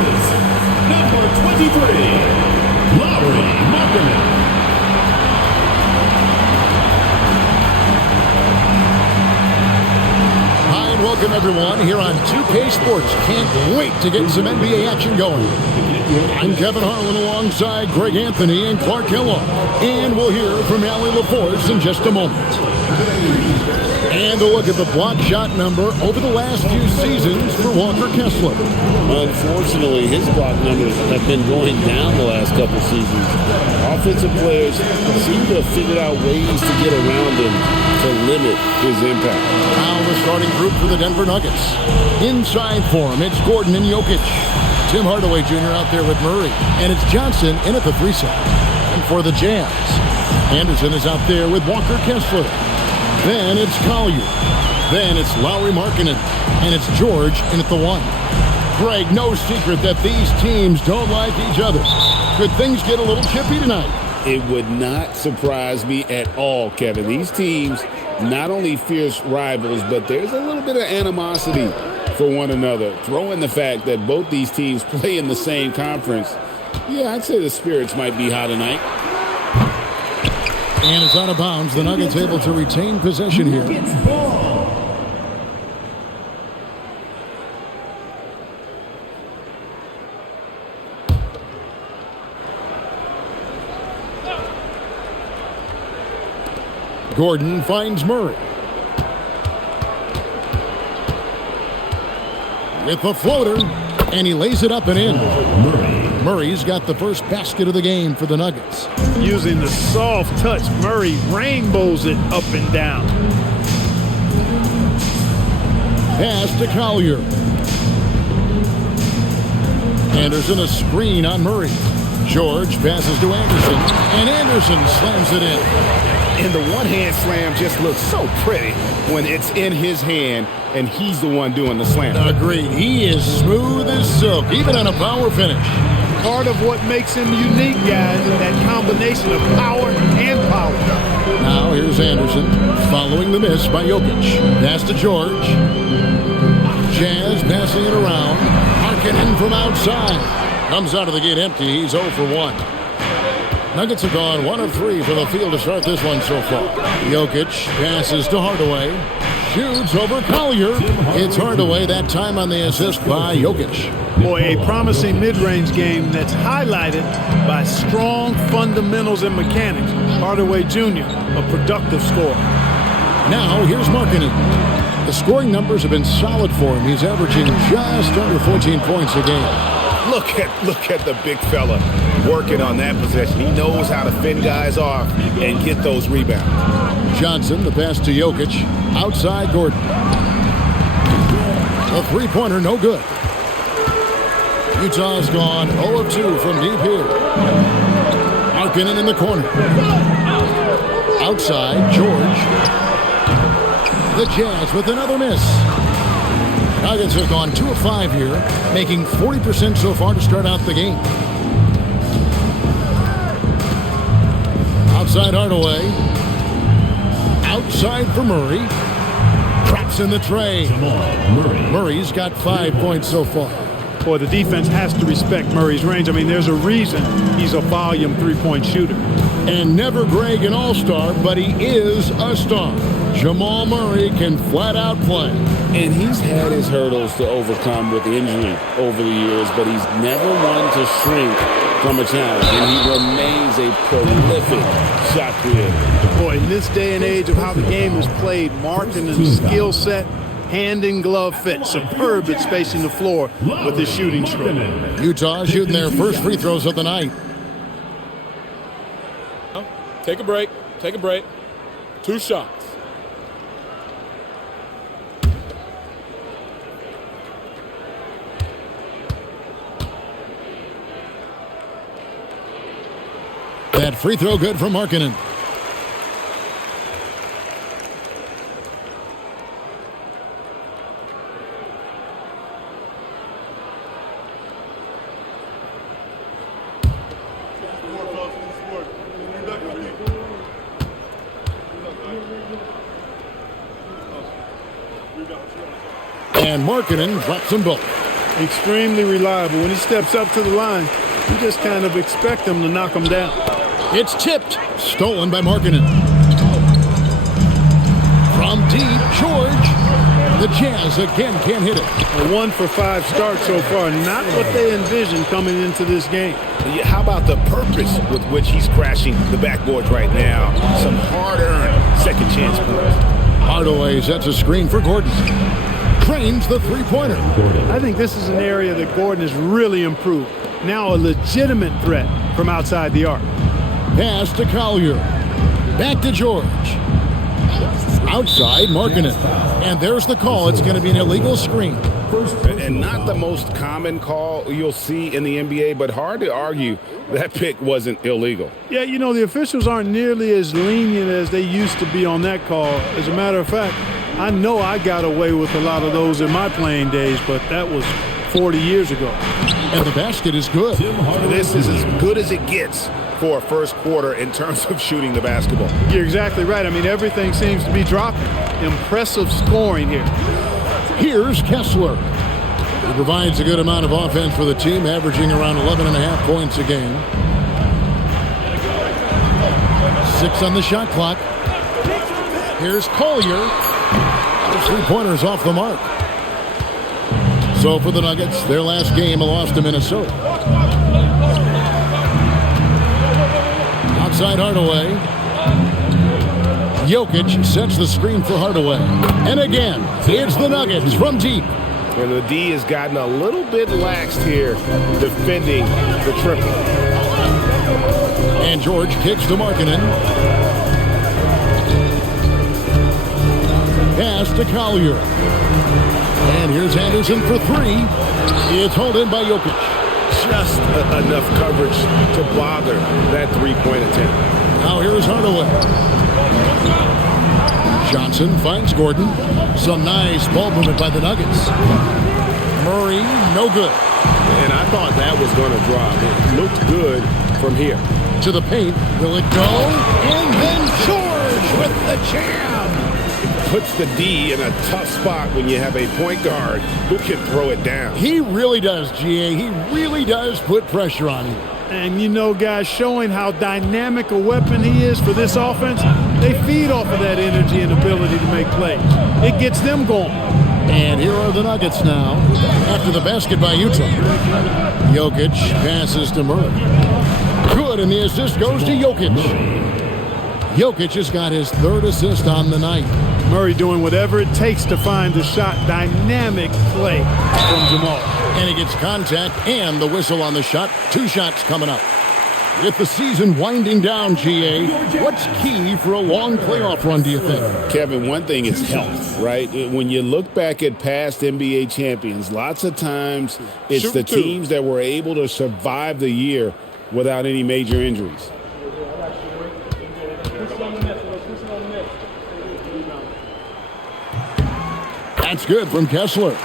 Nuggets, number 23, Lauri Markkanen. Welcome everyone here on 2K Sports. Can't wait to get some NBA action going. I'm Kevin Harlan alongside Greg Anthony and Clark Kellogg. And we'll hear from Allie LaForce in just a moment. And a look at the block shot number over the last few seasons for Walker Kessler. Unfortunately, his block numbers have been going down the last couple seasons. Offensive players seem to have figured out ways to get around him to limit his impact. Now the starting group for the Denver Nuggets. Inside for him, it's Gordon and Jokic. Tim Hardaway Jr. out there with Murray. And it's Johnson in at the 3 set. And for the Jazz, Anderson is out there with Walker Kessler. Then it's Collier. Then it's Lauri Markkanen. And it's George in at the 1. Greg, no secret that these teams don't like each other. Could things get a little chippy tonight? It would not surprise me at all, Kevin. These teams, not only fierce rivals, but there's a little bit of animosity for one another. Throw in the fact that both these teams play in the same conference. Yeah, I'd say the spirits might be high tonight. And it's out of bounds. The Nuggets able to retain possession here. Gordon finds Murray. With the floater, and he lays it up and in. Murray's got the first basket of the game for the Nuggets. Using the soft touch, Murray rainbows it up and down. Pass to Collier. Anderson a screen on Murray. George passes to Anderson, and Anderson slams it in. And the one-hand slam just looks so pretty when it's in his hand and he's the one doing the slam. Agreed. He is smooth as silk, even on a power finish. Part of what makes him unique, guys, is that combination of power and power. Now here's Anderson following the miss by Jokic. Pass to George. Jazz passing it around. Markkanen from outside. Comes out of the gate empty. He's 0 for 1. Nuggets have gone 1 of 3 from the field to start this one so far. Jokic passes to Hardaway. Shoots over Collier. It's Hardaway, that time on the assist by Jokic. Boy, a promising mid-range game that's highlighted by strong fundamentals and mechanics. Hardaway Jr., a productive scorer. Now, here's Markkanen. The scoring numbers have been solid for him. He's averaging just under 14 points a game. Look at the big fella working on that possession. He knows how to fend guys off and get those rebounds. Johnson, the pass to Jokic. Outside Gordon. A three-pointer, no good. Utah's gone 0 of 2 from deep here. Markkanen in the corner. Outside, George. The Jazz with another miss. Nuggets have gone 2 of 5 here, making 40% so far to start out the game. Outside Hardaway. Outside for Murray. Traps in the tray. Murray's got 5 points so far. Boy, the defense has to respect Murray's range. I mean, there's a reason he's a volume three-point shooter. And never Greg an all-star, but he is a star. Jamal Murray can flat out play. And he's had his hurdles to overcome with injury over the years, but he's never one to shrink from a challenge, and he remains a prolific shot creator. Boy, in this day and age of how the game is played, Markkanen's skill set, hand and glove fit, superb at spacing the floor with his shooting stroke. Utah shooting their first free throws of the night. Take a break. 2 shots. That free throw good from Markkanen. And Markkanen drops them both. Extremely reliable. When he steps up to the line, you just kind of expect him to knock him down. It's tipped. Stolen by Markkanen. From deep, George. The Jazz again can't hit it. A 1 for 5 start so far. Not what they envisioned coming into this game. How about the purpose with which he's crashing the backboards right now? Some hard-earned second chance points. Hardaway sets a screen for Gordon. Trains the three-pointer. I think this is an area that Gordon has really improved. Now a legitimate threat from outside the arc. Pass to Collier. Back to George. Outside, Markkanen. And there's the call. It's going to be an illegal screen. And not the most common call you'll see in the NBA, but hard to argue that pick wasn't illegal. Yeah, you know, the officials aren't nearly as lenient as they used to be on that call. As a matter of fact, I know I got away with a lot of those in my playing days, but that was 40 years ago. And the basket is good. This is as good as it gets for a first quarter in terms of shooting the basketball. You're exactly right. I mean, everything seems to be dropping. Impressive scoring here. Here's Kessler. He provides a good amount of offense for the team, averaging around 11.5 points a game. 6 on the shot clock. Here's Collier. The three-pointer's off the mark. So for the Nuggets, their last game, a loss to Minnesota. Outside Hardaway. Jokic sets the screen for Hardaway. And again, it's the Nuggets from deep. And the D has gotten a little bit laxed here defending the triple. And George kicks to Markkanen. Pass to Collier. And here's Anderson for 3. It's hauled in by Jokic. Just enough coverage to bother that three-point attempt. Now here's Hardaway. Johnson finds Gordon. Some nice ball movement by the Nuggets. Murray, no good. And I thought that was going to drop. It looked good from here. To the paint. Will it go? And then George with the jam. Puts the D in a tough spot when you have a point guard who can throw it down. He really does, GA. He really does put pressure on him. And you know, guys, showing how dynamic a weapon he is for this offense, they feed off of that energy and ability to make plays. It gets them going. And here are the Nuggets now after the basket by Utah. Jokic passes to Murray. Good, and the assist goes to Jokic. Jokic has got his 3rd assist on the night. Murray doing whatever it takes to find the shot. Dynamic play from Jamal. And he gets contact and the whistle on the shot. 2 shots coming up. With the season winding down, GA, what's key for a long playoff run, do you think? Kevin, one thing is health, right? When you look back at past NBA champions, lots of times it's the teams that were able to survive the year without any major injuries. That's good from Kessler.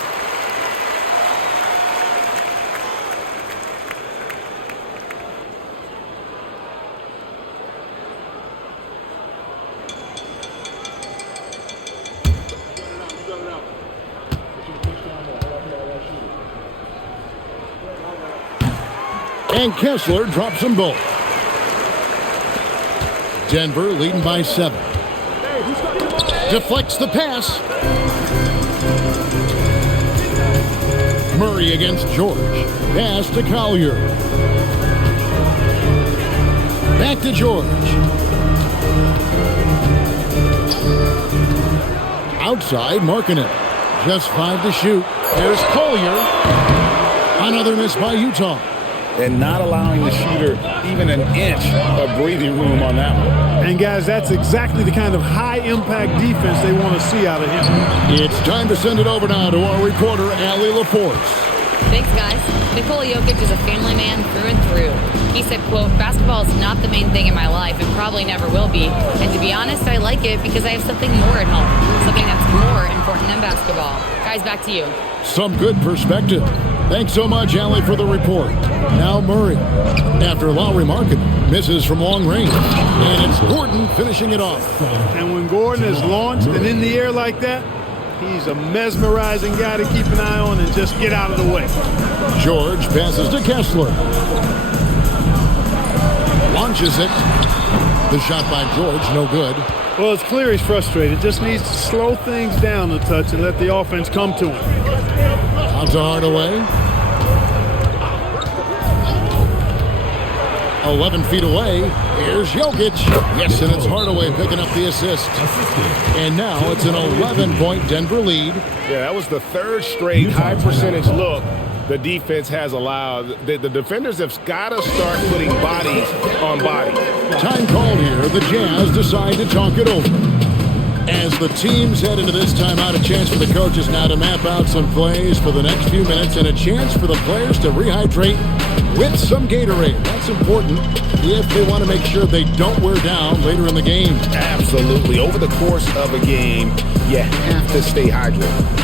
And Kessler drops them both. Denver leading by 7. Deflects the pass. Murray against George. Pass to Collier. Back to George. Outside, Markkanen. Just 5 to shoot. There's Collier. Another miss by Utah. And not allowing the shooter even an inch of breathing room on that one. And guys, that's exactly the kind of high-impact defense they want to see out of him. It's time to send it over now to our reporter, Allie Laporte. Thanks, guys. Nikola Jokic is a family man through and through. He said, quote, "Basketball is not the main thing in my life and probably never will be. And to be honest, I like it because I have something more at home, something that's more important than basketball." Guys, back to you. Some good perspective. Thanks so much, Allie, for the report. Now Murray. After Lowry Markkanen misses from long range. And it's Gordon finishing it off. And when Gordon is launched and in the air like that, He's a mesmerizing guy to keep an eye on and just get out of the way. George passes to Kessler. Launches it. The shot by George, no good. Well, it's clear he's frustrated. Just needs to slow things down a touch and let the offense come to him. Out to Hardaway. 11 feet away. Here's Jokic. Yes, and it's Hardaway picking up the assist. And now it's an 11-point Denver lead. Yeah, that was the third straight high percentage look the defense has allowed. The defenders have got to start putting bodies on bodies. Time called here. The Jazz decide to talk it over. As the teams head into this timeout, a chance for the coaches now to map out some plays for the next few minutes and a chance for the players to rehydrate with some Gatorade. That's important if they want to make sure they don't wear down later in the game. Absolutely. Over the course of a game, you have to stay hydrated.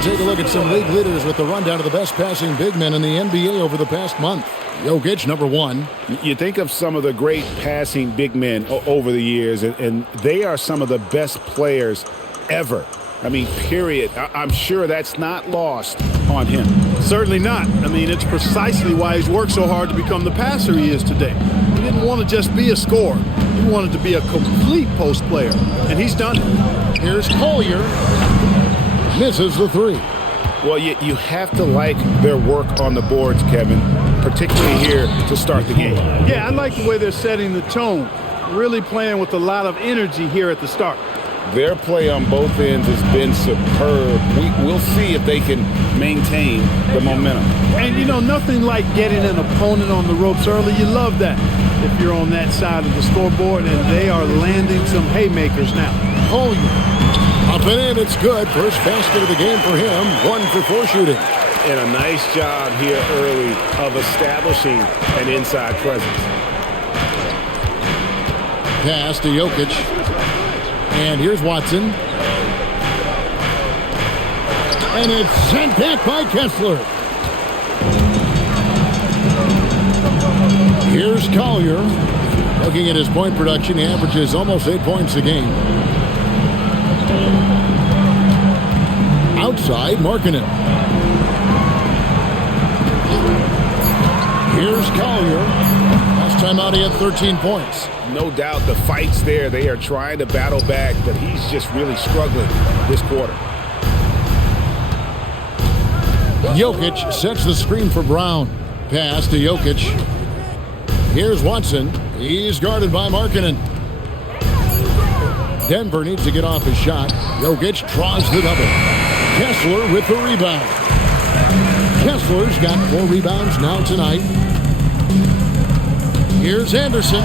Take a look at some league leaders with the rundown of the best passing big men in the NBA over the past month. Jokic, number one. You think of some of the great passing big men over the years, and they are some of the best players ever. I mean, period. I'm sure that's not lost on him. Certainly not. I mean, it's precisely why he's worked so hard to become the passer he is today. He didn't want to just be a scorer. He wanted to be a complete post player, and he's done it. Here's Collier. Misses the three. Well, you have to like their work on the boards, Kevin, particularly here to start the game. Yeah, I like the way they're setting the tone, really playing with a lot of energy here at the start. Their play on both ends has been superb. We'll see if they can maintain the momentum. And, you know, nothing like getting an opponent on the ropes early. You love that if you're on that side of the scoreboard, and they are landing some haymakers now. Collier. Up and in, it's good. First basket of the game for him. 1 for 4 shooting. And a nice job here early of establishing an inside presence. Pass to Jokic. And here's Watson. And it's sent back by Kessler. Here's Collier. Looking at his point production, he averages almost 8 points a game. Outside, Markkanen. Here's Collier. Last time out, he had 13 points. No doubt the fight's there. They are trying to battle back, but he's just really struggling this quarter. Jokic sets the screen for Brown. Pass to Jokic. Here's Watson. He's guarded by Markkanen. Denver needs to get off his shot. Jokic draws the double. Kessler with the rebound. Kessler's got 4 rebounds now tonight. Here's Anderson.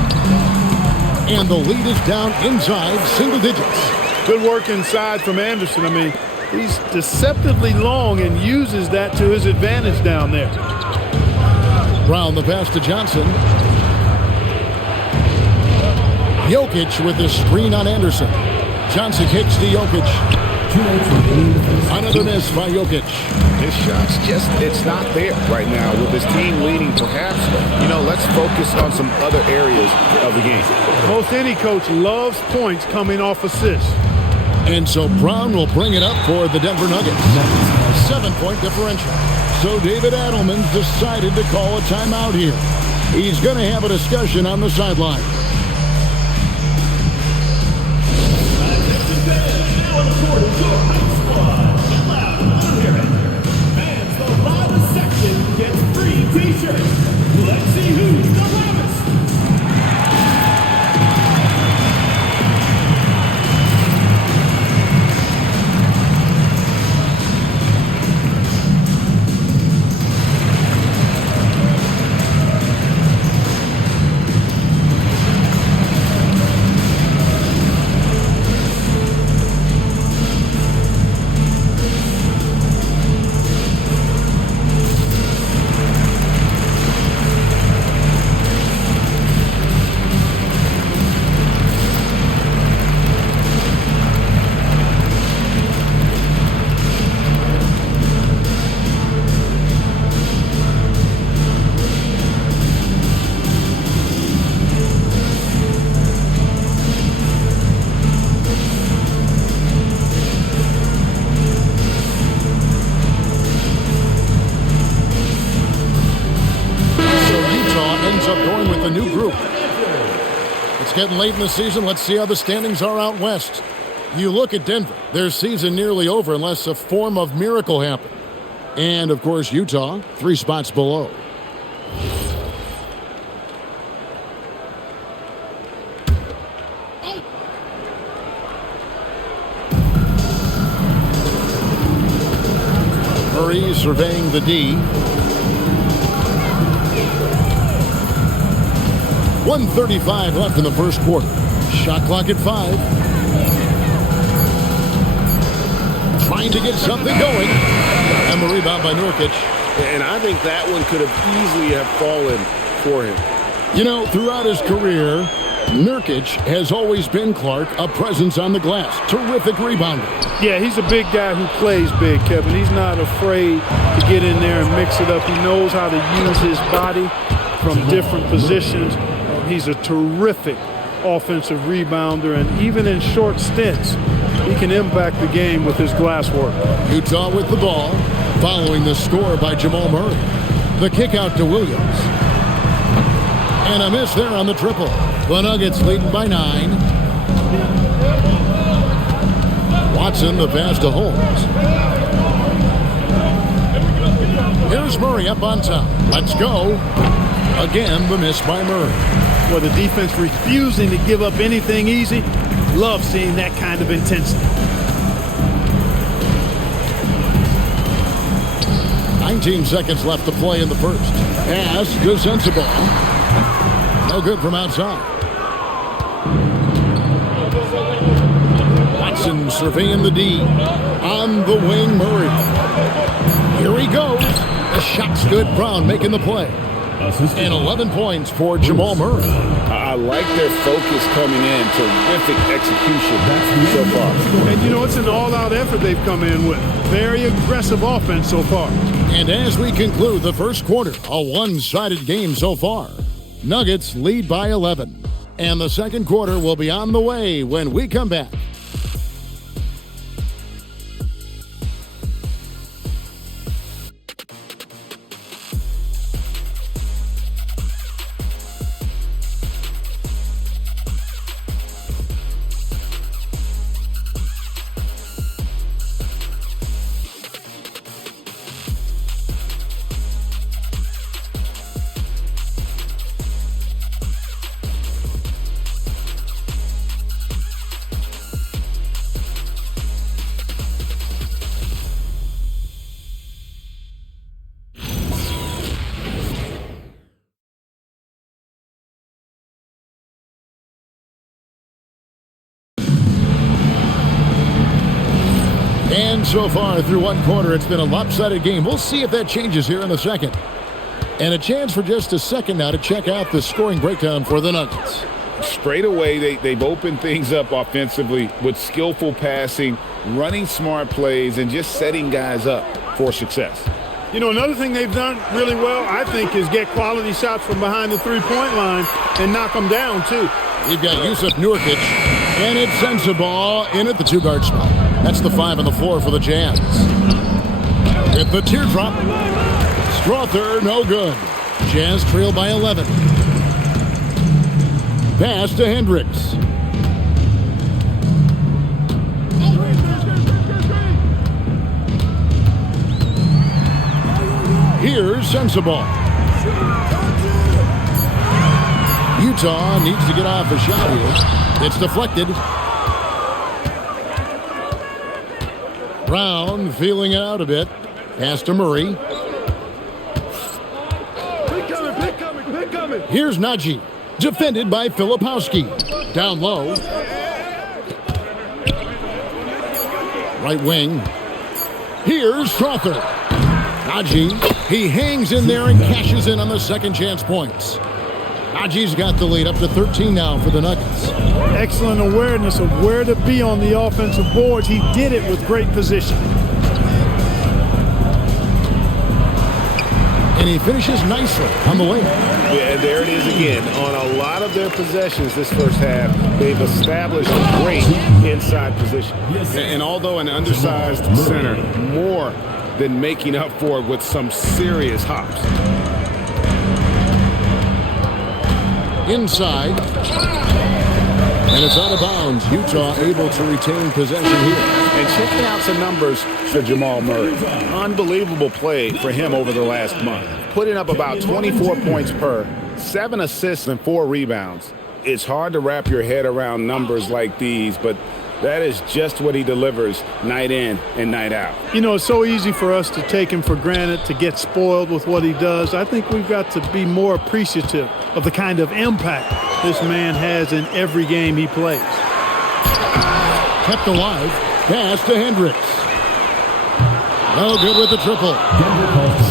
And the lead is down inside single digits. Good work inside from Anderson. I mean, he's deceptively long and uses that to his advantage down there. Brown the pass to Johnson. Jokic with the screen on Anderson. Johnson kicks to Jokic. Another miss by Jokic. His shot's just, it's not there right now with his team leading. Perhaps, let's focus on some other areas of the game. Most any coach loves points coming off assists. And so Brown will bring it up for the Denver Nuggets. 7-point differential. So David Adelman's decided to call a timeout here. He's going to have a discussion on the sideline. Fans, the loudest section gets free t-shirts. Let's see who's the loudest. It's getting late in the season. Let's see how the standings are out west. You look at Denver. Their season nearly over unless a form of miracle happened. And, of course, Utah, 3 spots below. Murray surveying the D. 1:35 left in the first quarter. Shot clock at 5. Trying to get something going. And the rebound by Nurkic. And I think that one could have easily have fallen for him. You know, throughout his career, Nurkic has always been, Clark, a presence on the glass. Terrific rebounder. Yeah, he's a big guy who plays big, Kevin. He's not afraid to get in there and mix it up. He knows how to use his body from different positions. He's a terrific offensive rebounder, and even in short stints, he can impact the game with his glass work. Utah with the ball, following the score by Jamal Murray. The kick out to Williams. And a miss there on the triple. The Nuggets leading by 9. Watson, the pass to Holmes. Here's Murray up on top. Let's go. Again, the miss by Murray. Well, the defense refusing to give up anything easy. Love seeing that kind of intensity. 19 seconds left to play in the first. Pass to Sensabaugh. No good from outside. Watson surveying the D. On the wing, Murray. Here he goes. The shot's good. Brown making the play. And 11 points for Jamal Murray. I like their focus coming in. Terrific execution so far. And, you know, it's an all-out effort they've come in with. Very aggressive offense so far. And as we conclude the first quarter, a one-sided game so far. Nuggets lead by 11. And the second quarter will be on the way when we come back. And so far through one quarter, it's been a lopsided game. We'll see if that changes here in the second. And a chance for just a second now to check out the scoring breakdown for the Nuggets. Straight away, they've opened things up offensively with skillful passing, running smart plays, and just setting guys up for success. You know, another thing they've done really well, I think, is get quality shots from behind the three-point line and knock them down, too. We've got Yusuf Nurkic, and it's Sensabaugh in at the 2-guard spot. That's the 5 on the floor for the Jazz. With the teardrop, Strother, no good. Jazz trail by 11. Pass to Hendricks. Here's Sensabaugh. Utah needs to get off a shot here. It's deflected. Brown feeling it out a bit. Pass to Murray. Here's Najee. Defended by Filipowski. Down low. Right wing. Here's Strother. Najee. He hangs in there and cashes in on the second chance points. Najee's got the lead up to 13 now for the Nuggets. Excellent awareness of where to be on the offensive boards. He did it with great position. And he finishes nicely on the layup. Yeah, and there it is again. On a lot of their possessions this first half, they've established a great inside position. And although an undersized center, more than making up for it with some serious hops. Inside. And it's out of bounds. Utah able to retain possession here. And checking out some numbers for Jamal Murray. Unbelievable play for him over the last month. Putting up about 24 points per, 7 assists and 4 rebounds. It's hard to wrap your head around numbers like these, but that is just what he delivers night in and night out. You know, it's so easy for us to take him for granted, to get spoiled with what he does. I think we've got to be more appreciative of the kind of impact this man has in every game he plays. Kept alive. Pass to Hendricks. No good with the triple.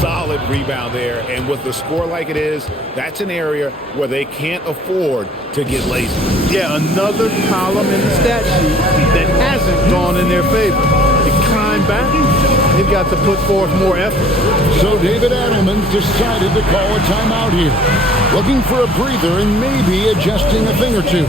Solid rebound there, and with the score like it is, that's an area where they can't afford to get lazy. Yeah, another column in the stat sheet that hasn't gone in their favor. To climb back, they've got to put forth more effort. So David Adelman's decided to call a timeout here. Looking for a breather and maybe adjusting a thing or two.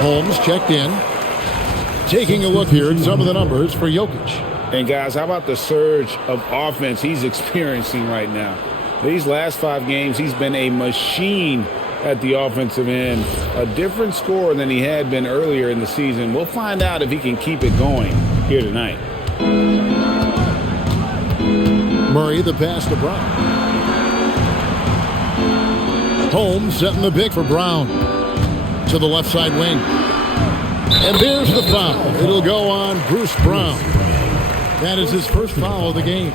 Holmes checked in. Taking a look here at some of the numbers for Jokic. And guys, how about the surge of offense he's experiencing right now? These last 5 games, he's been a machine at the offensive end. A different score than he had been earlier in the season. We'll find out if he can keep it going here tonight. Murray, the pass to Brown. Holmes setting the pick for Brown. To the left side wing. And there's the foul. It'll go on Bruce Brown. That is his first foul of the game.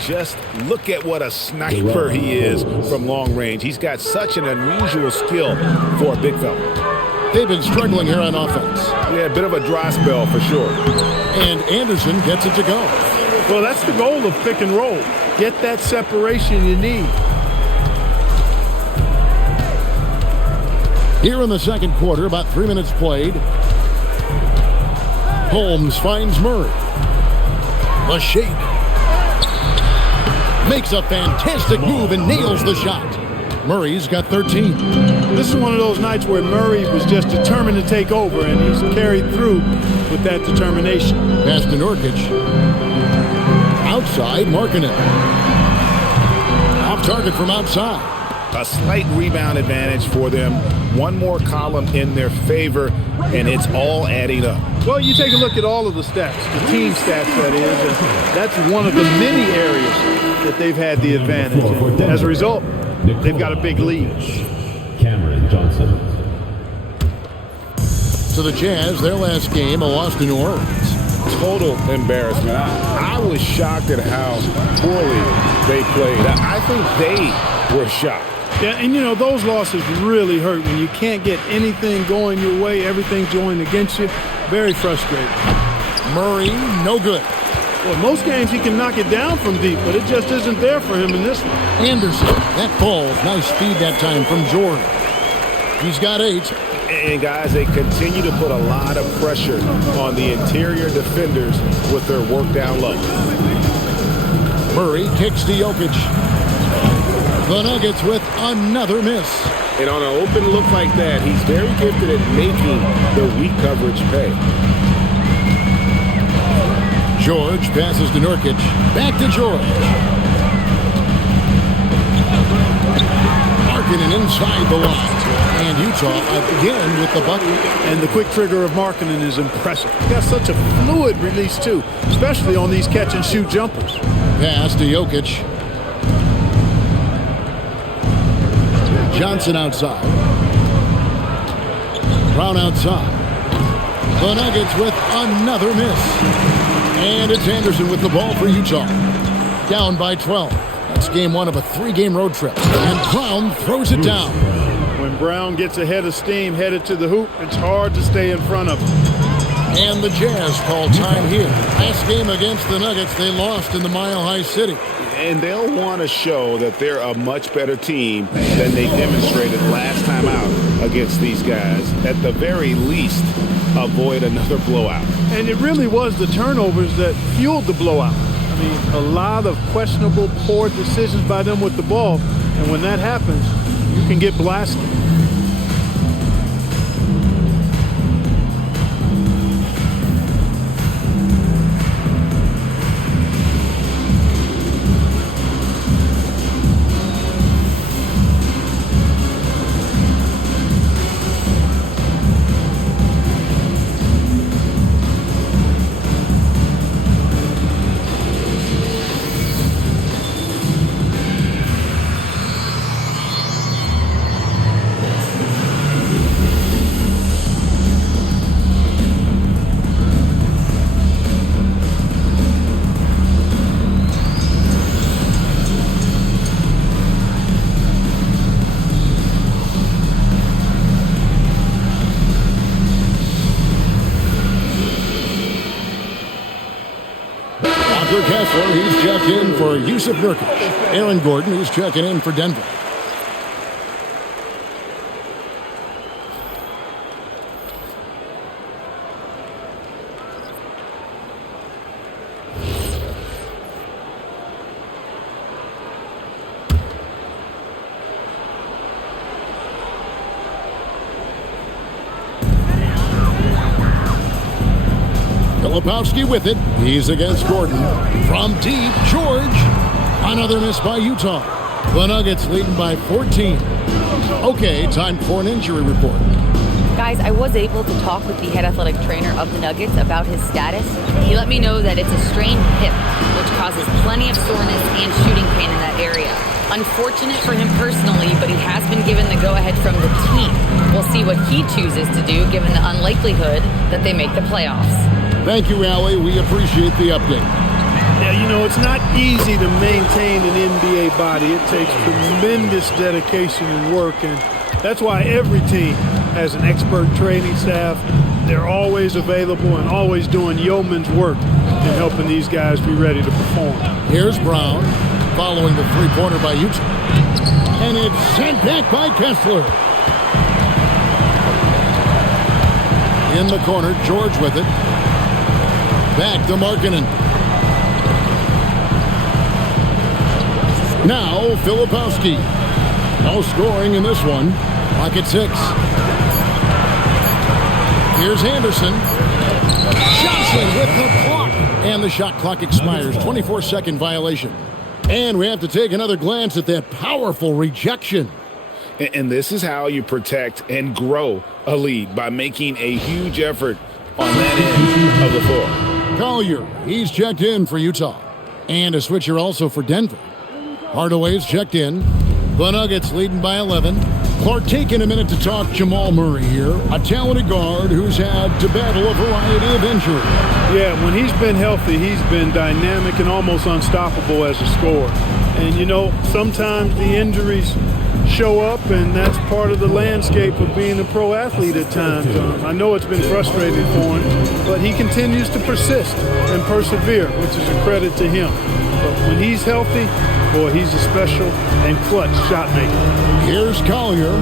Just look at what a sniper he is from long range. He's got such an unusual skill for a big fella. They've been struggling here on offense. Yeah, a bit of a dry spell for sure. And Anderson gets it to go. Well, that's the goal of pick and roll. Get that separation you need. Here in the second quarter, about 3 minutes played. Holmes finds Murray. The shake. Makes a fantastic move and nails the shot. Murray's got 13. This is one of those nights where Murray was just determined to take over, and he's carried through with that determination. Pass to Nurkic. Outside, Markkanen. Off target from outside. A slight rebound advantage for them. One more column in their favor, and it's all adding up. Well, you take a look at all of the stats, the team stats, that is, and that's one of the many areas that they've had the advantage. And as a result, they've got a big lead. Cameron Johnson. So the Jazz, their last game, a loss to New Orleans. Total embarrassment. I was shocked at how poorly they played. I think they were shocked. Yeah, and you know, those losses really hurt when you can't get anything going your way, everything's going against you. Very frustrating. Murray, no good. Well, most games he can knock it down from deep, but it just isn't there for him in this one. Anderson, that ball, nice speed that time from Jordan. He's got 8. And guys, they continue to put a lot of pressure on the interior defenders with their work down low. Murray kicks to Jokic. The Nuggets with another miss. And on an open look like that, he's very gifted at making the weak coverage pay. George passes to Nurkic. Back to George. Markkanen inside the line. And Utah again with the bucket. And the quick trigger of Markkanen is impressive. He's got such a fluid release, too, especially on these catch-and-shoot jumpers. Pass to Jokic. Johnson outside. Brown outside. The Nuggets with another miss. And it's Anderson with the ball for Utah. Down by 12. That's game one of a 3-game road trip. And Brown throws it down. When Brown gets ahead of steam, headed to the hoop, it's hard to stay in front of him. And the Jazz call time here. Last game against the Nuggets, they lost in the Mile High City. And they'll want to show that they're a much better team than they demonstrated last time out against these guys. At the very least, avoid another blowout. And it really was the turnovers that fueled the blowout. I mean, a lot of questionable, poor decisions by them with the ball. And when that happens, you can get blasted. Kessler, he's checked in for Yusuf Nurkic. Aaron Gordon, he's checking in for Denver. Filipowski with it. He's against Gordon. From deep, George. Another miss by Utah. The Nuggets leading by 14. Okay, time for an injury report. Guys, I was able to talk with the head athletic trainer of the Nuggets about his status. He let me know that it's a strained hip, which causes plenty of soreness and shooting pain in that area. Unfortunate for him personally, but he has been given the go-ahead from the team. We'll see what he chooses to do given the unlikelihood that they make the playoffs. Thank you, Allie. We appreciate the update. Yeah, you know, it's not easy to maintain an NBA body. It takes tremendous dedication and work, and that's why every team has an expert training staff. They're always available and always doing yeoman's work in helping these guys be ready to perform. Here's Brown, following the three-pointer by Utah. And it's sent back by Kessler. In the corner, George with it. Back to Markkanen. Now, Filipowski. No scoring in this one. Clock at 6. Here's Anderson. Johnson with the block. And the shot clock expires. 24-second violation. And we have to take another glance at that powerful rejection. And this is how you protect and grow a lead, by making a huge effort on that end of the floor. Collier, he's checked in for Utah. And a switcher also for Denver. Hardaway's checked in. The Nuggets leading by 11. Clark taking a minute to talk Jamal Murray here, a talented guard who's had to battle a variety of injuries. Yeah, when he's been healthy, he's been dynamic and almost unstoppable as a scorer. And, you know, sometimes the injuries show up, and that's part of the landscape of being a pro athlete at times. I know it's been frustrating for him, but he continues to persist and persevere, which is a credit to him. But when he's healthy, boy, he's a special and clutch shot maker. Here's Collier,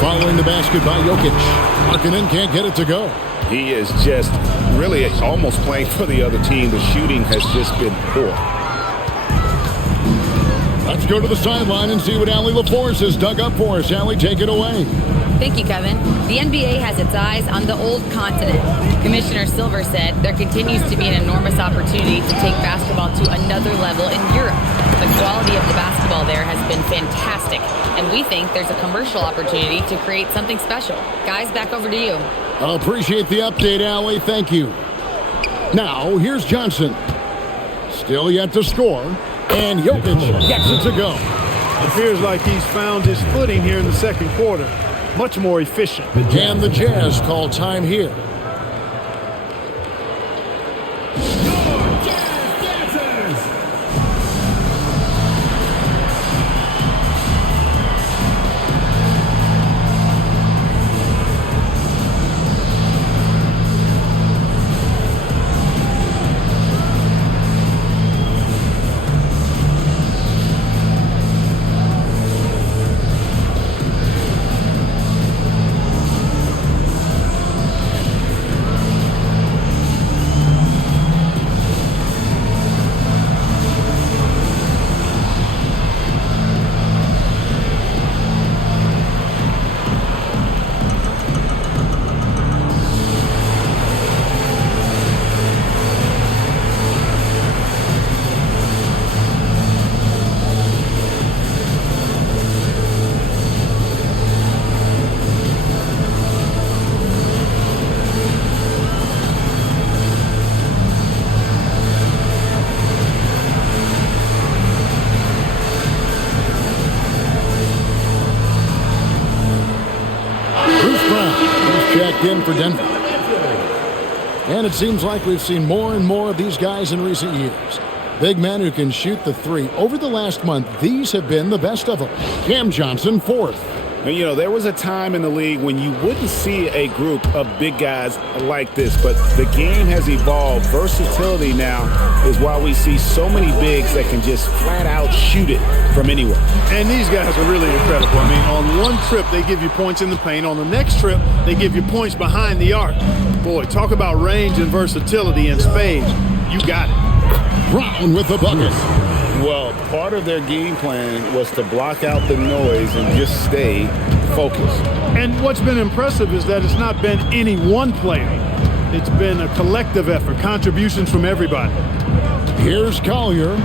following the basket by Jokic. Markkanen can't get it to go. He is just really almost playing for the other team. The shooting has just been poor. Let's go to the sideline and see what Allie LaForce has dug up for us. Allie, take it away. Thank you, Kevin. The NBA has its eyes on the old continent. Commissioner Silver said there continues to be an enormous opportunity to take basketball to another level in Europe. The quality of the basketball there has been fantastic, and we think there's a commercial opportunity to create something special. Guys, back over to you. I appreciate the update, Allie. Thank you. Now, here's Johnson. Still yet to score, and Jokic gets it to go. It appears like he's found his footing here in the second quarter. Much more efficient. And the Jazz call time here. in for Denver. And it seems like we've seen more and more of these guys in recent years. Big men who can shoot the three. Over the last month, these have been the best of them. Cam Johnson, fourth. And, you know, there was a time in the league when you wouldn't see a group of big guys like this, but the game has evolved. Versatility now is why we see so many bigs that can just flat out shoot it from anywhere. And these guys are really incredible. I mean, on one trip, they give you points in the paint. On the next trip, they give you points behind the arc. Boy, talk about range and versatility in spades. You got it. Brown with the bucket. Well, part of their game plan was to block out the noise and just stay focused. And what's been impressive is that it's not been any one player. It's been a collective effort, contributions from everybody. Here's Collier.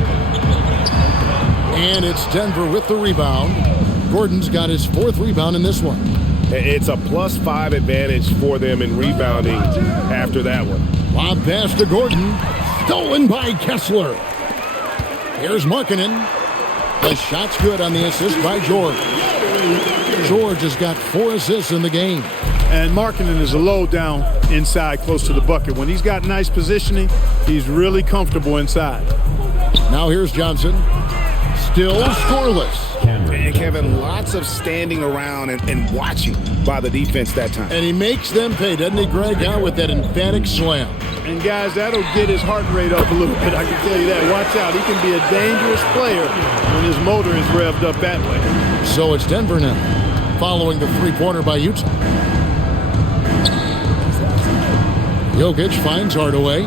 And it's Denver with the rebound. Gordon's got his fourth rebound in this one. It's a +5 advantage for them in rebounding after that one. Lob pass to Gordon. Stolen by Kessler. Here's Markkanen. The shot's good on the assist by George. George has got 4 assists in the game. And Markkanen is a low down inside close to the bucket. When he's got nice positioning, he's really comfortable inside. Now here's Johnson. Still scoreless. And Kevin, lots of standing around and watching by the defense that time. And he makes them pay, doesn't he, Greg, out with that emphatic slam. And guys, that'll get his heart rate up a little bit, I can tell you that. Watch out, he can be a dangerous player when his motor is revved up that way. So it's Denver now, following the three-pointer by Utah. Jokic finds Hardaway.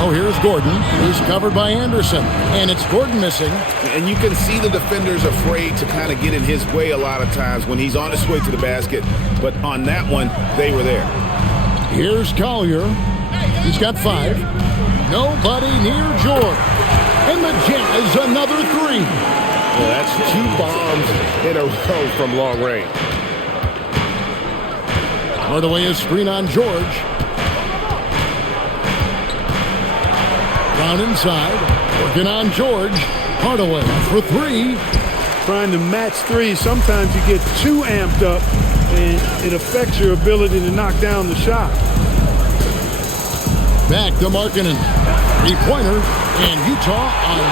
Oh, here's Gordon. He's covered by Anderson. And it's Gordon missing. And you can see the defenders afraid to kind of get in his way a lot of times when he's on his way to the basket. But on that one, they were there. Here's Collier. He's got 5. Nobody near George. And the Jazz, another 3. Well, that's 2 bombs in a row from long range. Hardaway is screen on George. Brown inside. Working on George. Hardaway for 3. Trying to match 3. Sometimes you get too amped up and it affects your ability to knock down the shot. Back to Markkanen. 3-pointer. And Utah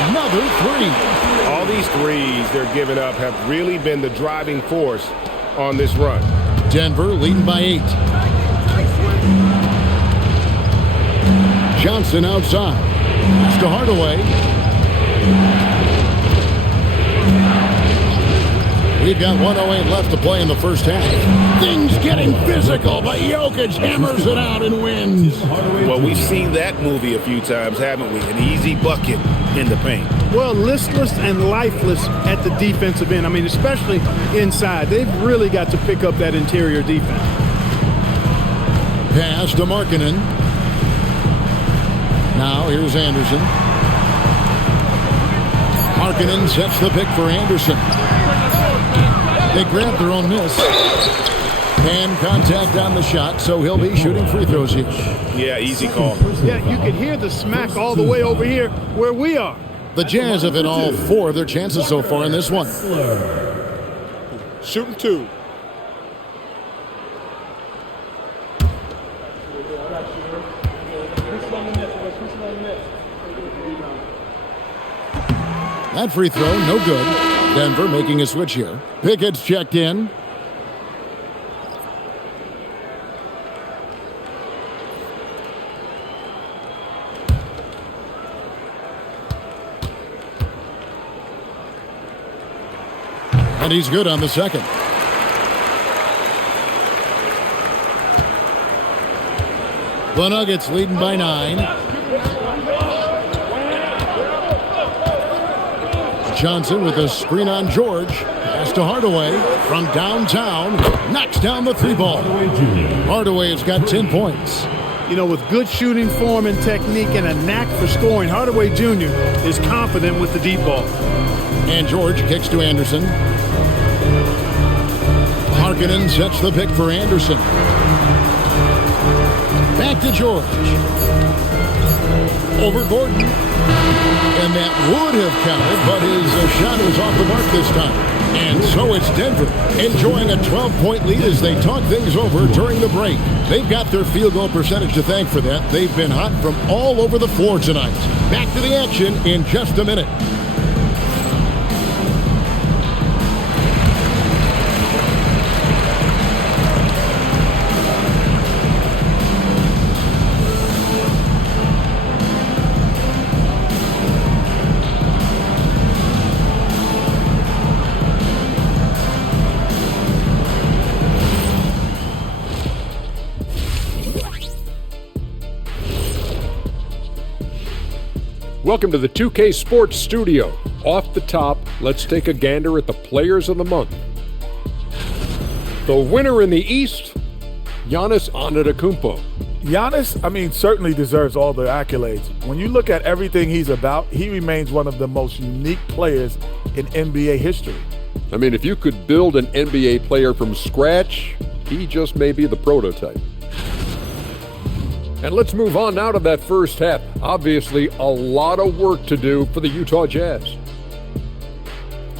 another 3. All these threes they're giving up have really been the driving force on this run. Denver leading by 8. Johnson outside. Pass to Hardaway. We've got 1:08 left to play in the first half. Things getting physical, but Jokic hammers it out and wins. Well, we've seen that movie a few times, haven't we? An easy bucket in the paint. Well, listless and lifeless at the defensive end. I mean, especially inside. They've really got to pick up that interior defense. Pass to Markkanen. Now here's Anderson. Markkanen sets the pick for Anderson. They grab their own miss. And contact on the shot, so he'll be shooting free throws here. Yeah, easy call. Yeah, you can hear the smack all the way over here where we are. The Jazz have hit all 4 of their chances so far in this one. Shooting 2. That free throw, no good. Denver making a switch here. Pickett's checked in. And he's good on the second. The Nuggets leading by 9. Johnson with a screen on George. Pass to Hardaway from downtown. Knocks down the 3-ball. Hardaway has got 10 points. You know, with good shooting form and technique and a knack for scoring, Hardaway Jr. is confident with the deep ball. And George kicks to Anderson. Markkanen sets the pick for Anderson. Back to George. Over Gordon. And that would have counted, but his shot was off the mark this time. And so it's Denver, enjoying a 12-point lead as they talk things over during the break. They've got their field goal percentage to thank for that. They've been hot from all over the floor tonight. Back to the action in just a minute. Welcome to the 2K Sports Studio. Off the top, let's take a gander at the Players of the Month. The winner in the East, Giannis Antetokounmpo. Giannis, certainly deserves all the accolades. When you look at everything he's about, he remains one of the most unique players in NBA history. If you could build an NBA player from scratch, he just may be the prototype. And let's move on now to that first half. Obviously, a lot of work to do for the Utah Jazz.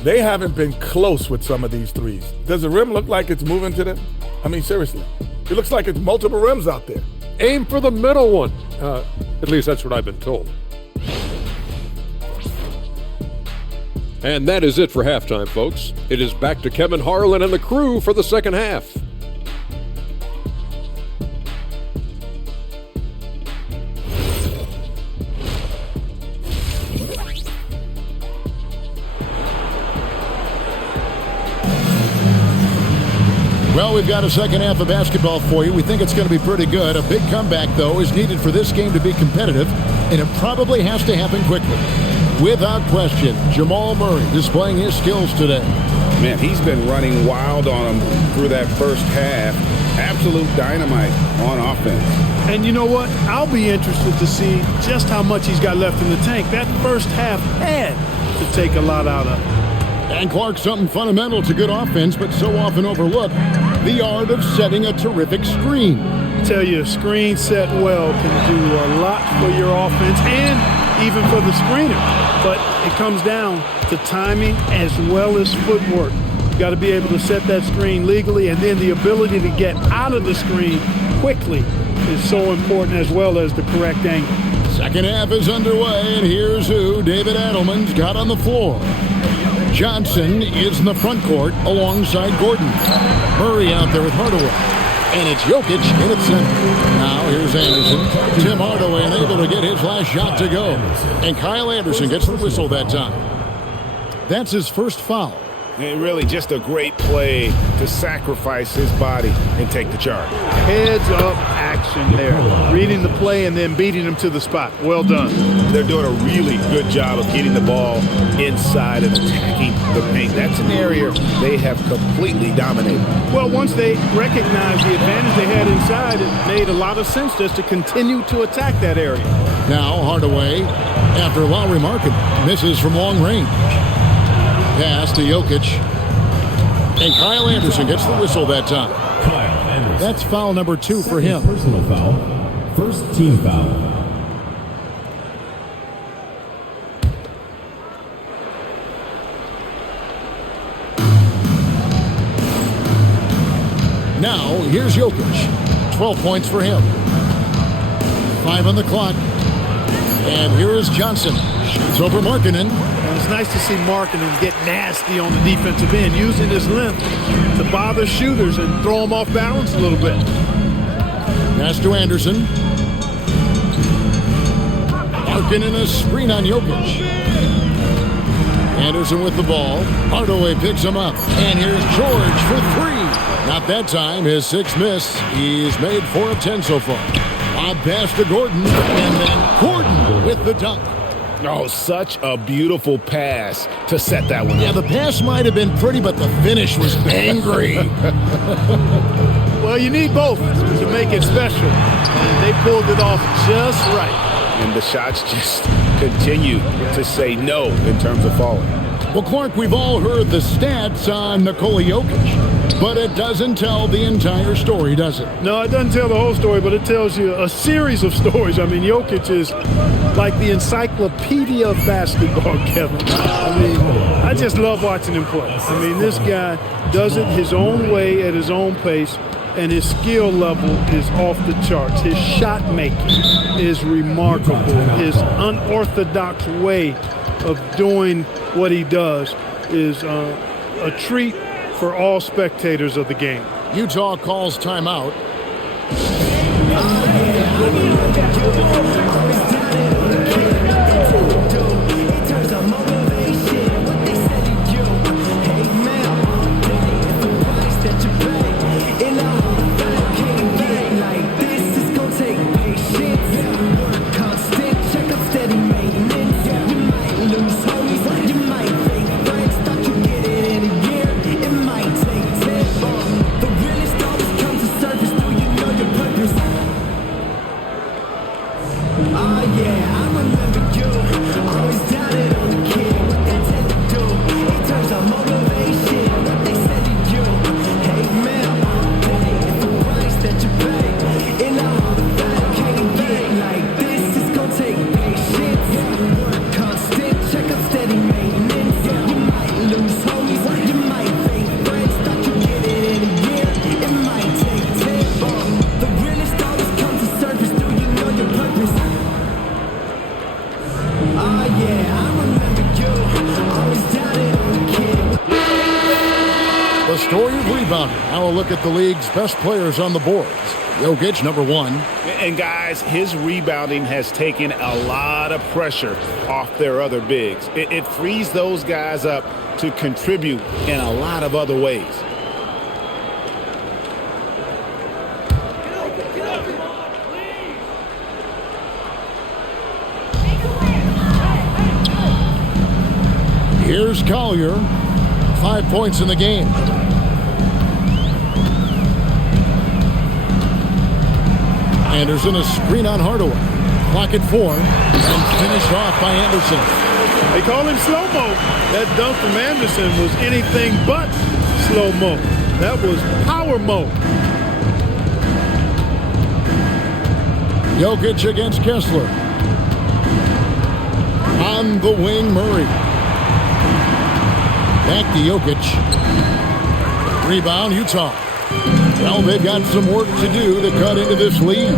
They haven't been close with some of these threes. Does the rim look like it's moving to them? Seriously. It looks like it's multiple rims out there. Aim for the middle one. At least that's what I've been told. And that is it for halftime, folks. It is back to Kevin Harlan and the crew for the second half. Well, we've got a second half of basketball for you. We think it's going to be pretty good. A big comeback, though, is needed for this game to be competitive, and it probably has to happen quickly. Without question, Jamal Murray displaying his skills today. Man, he's been running wild on him through that first half. Absolute dynamite on offense. And you know what? I'll be interested to see just how much he's got left in the tank. That first half had to take a lot out of him. And Clark, something fundamental to good offense, but so often overlooked, the art of setting a terrific screen. I tell you, a screen set well can do a lot for your offense and even for the screener. But it comes down to timing as well as footwork. You got to be able to set that screen legally, and then the ability to get out of the screen quickly is so important, as well as the correct angle. Second half is underway, and here's who David Adelman's got on the floor. Johnson is in the front court alongside Gordon. Murray out there with Hardaway. And it's Jokic in at center. Now here's Anderson. Tim Hardaway unable to get his last shot to go. And Kyle Anderson gets the whistle that time. That's his first foul. And really just a great play to sacrifice his body and take the charge. Heads up action there. Reading the play and then beating him to the spot. Well done. They're doing a really good job of getting the ball inside and attacking the paint. That's an area they have completely dominated. Well, once they recognized the advantage they had inside, it made a lot of sense just to continue to attack that area. Now Hardaway, after Lowry Markkanen, misses from long range. Pass to Jokic. And Kyle Anderson gets the whistle that time. That's foul number 2 for him. Personal foul. First team foul. Now, here's Jokic. 12 points for him. 5 on the clock. And here is Johnson. Shoots over Markkanen. And it's nice to see Markkanen get nasty on the defensive end, using his length to bother shooters and throw them off balance a little bit. Pass to Anderson. Markkanen a screen on Jokic. Anderson with the ball. Hardaway picks him up. And here's George for 3. Not that time. His 6th miss. He's made 4 of 10 so far. Lob pass to Gordon. And then Gordon with the dunk. Oh, such a beautiful pass to set that one up. Yeah, the pass might have been pretty, but the finish was angry. Well, you need both to make it special. And they pulled it off just right. And the shots just continue to say no in terms of falling. Well, Clark, we've all heard the stats on Nikola Jokic, but it doesn't tell the entire story, does it? No, it doesn't tell the whole story, but it tells you a series of stories. I mean, Jokic is like the encyclopedia of basketball, Kevin. I mean, I just love watching him play. I mean, this guy does it his own way at his own pace, and his skill level is off the charts. His shot making is remarkable. His unorthodox way of doing what he does is a treat for all spectators of the game. Utah calls timeout. The story of rebounding. Now a look at the league's best players on the boards. Jokic, number 1. And guys, his rebounding has taken a lot of pressure off their other bigs. It frees those guys up to contribute in a lot of other ways. Here's Collier. 5 points in the game. Anderson, a screen on Hardaway. Clock at 4, and finished off by Anderson. They call him slow-mo. That dunk from Anderson was anything but slow-mo. That was power-mo. Jokic against Kessler. On the wing, Murray. Back to Jokic. Rebound, Utah. Well, they've got some work to do to cut into this lead.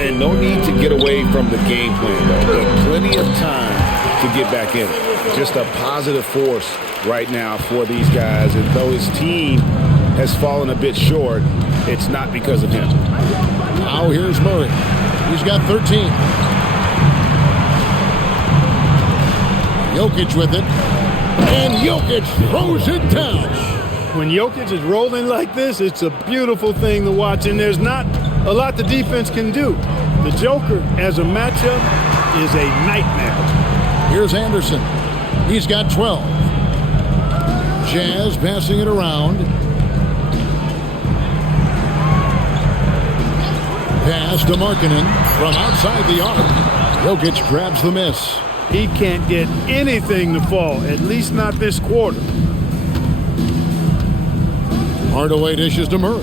And no need to get away from the game plan, though. There's plenty of time to get back in it. Just a positive force right now for these guys. And though his team has fallen a bit short, it's not because of him. Now here's Murray. He's got 13. Jokic with it. And Jokic throws it down. When Jokic is rolling like this, it's a beautiful thing to watch, and there's not a lot the defense can do. The Joker, as a matchup, is a nightmare. Here's Anderson. He's got 12. Jazz passing it around. Pass to Markkanen from outside the arc. Jokic grabs the miss. He can't get anything to fall, at least not this quarter. Hardaway dishes to Murray.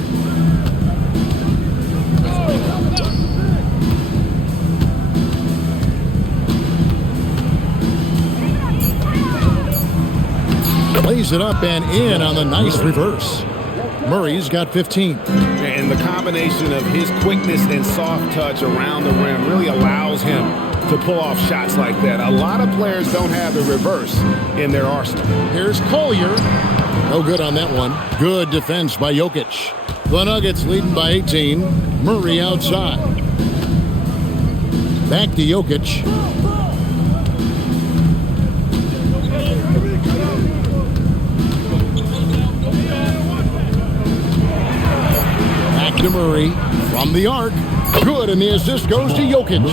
Lays it up and in on the nice reverse. Murray's got 15. And the combination of his quickness and soft touch around the rim really allows him to pull off shots like that. A lot of players don't have the reverse in their arsenal. Here's Collier. No good on that one. Good defense by Jokic. The Nuggets leading by 18. Murray outside. Back to Jokic. Back to Murray from the arc. Good, and the assist goes to Jokic.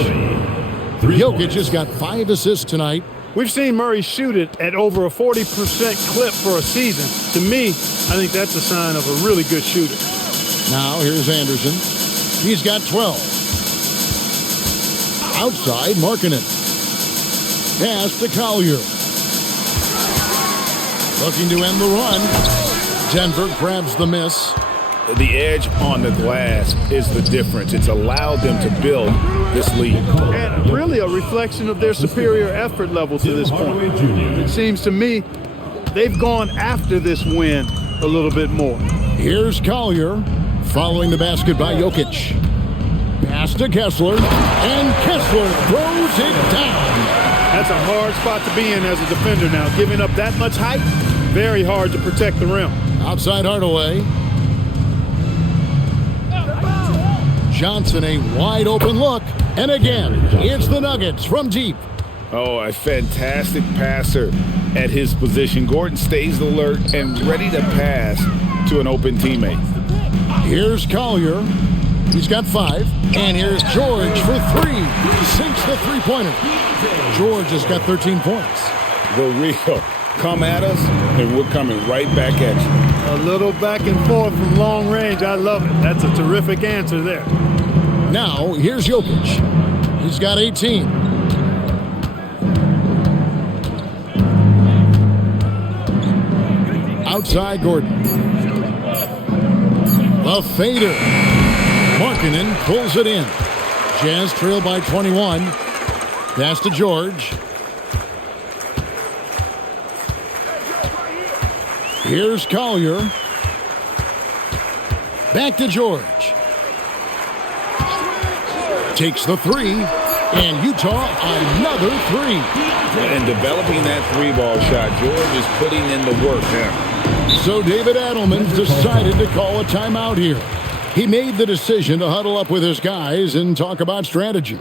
Jokic has got 5 assists tonight. We've seen Murray shoot it at over a 40% clip for a season. To me, I think that's a sign of a really good shooter. Now here's Anderson. He's got 12. Outside, Markkanen. Pass to Collier. Looking to end the run. Denver grabs the miss. The edge on the glass is the difference. It's allowed them to build this lead. And really a reflection of their superior effort level to this point. It seems to me they've gone after this win a little bit more. Here's Collier following the basket by Jokic. Pass to Kessler, and Kessler throws it down. That's a hard spot to be in as a defender now. Giving up that much height, very hard to protect the rim. Outside Hardaway. Johnson, a wide open look. And again, it's the Nuggets from deep. Oh, a fantastic passer at his position. Gordon stays alert and ready to pass to an open teammate. Here's Collier. He's got 5. And here's George for 3. Sinks the three-pointer. George has got 13 points. The real. Come at us, and we're coming right back at you. A little back and forth from long range. I love it. That's a terrific answer there. Now, here's Jokic. He's got 18. Outside Gordon. The fader. Markkanen pulls it in. Jazz trail by 21. Pass to George. Here's Collier. Back to George. Takes the 3. And Utah another 3. And developing that 3-ball shot, George is putting in the work now. So David Adelman's decided to call a timeout here. He made the decision to huddle up with his guys and talk about strategy.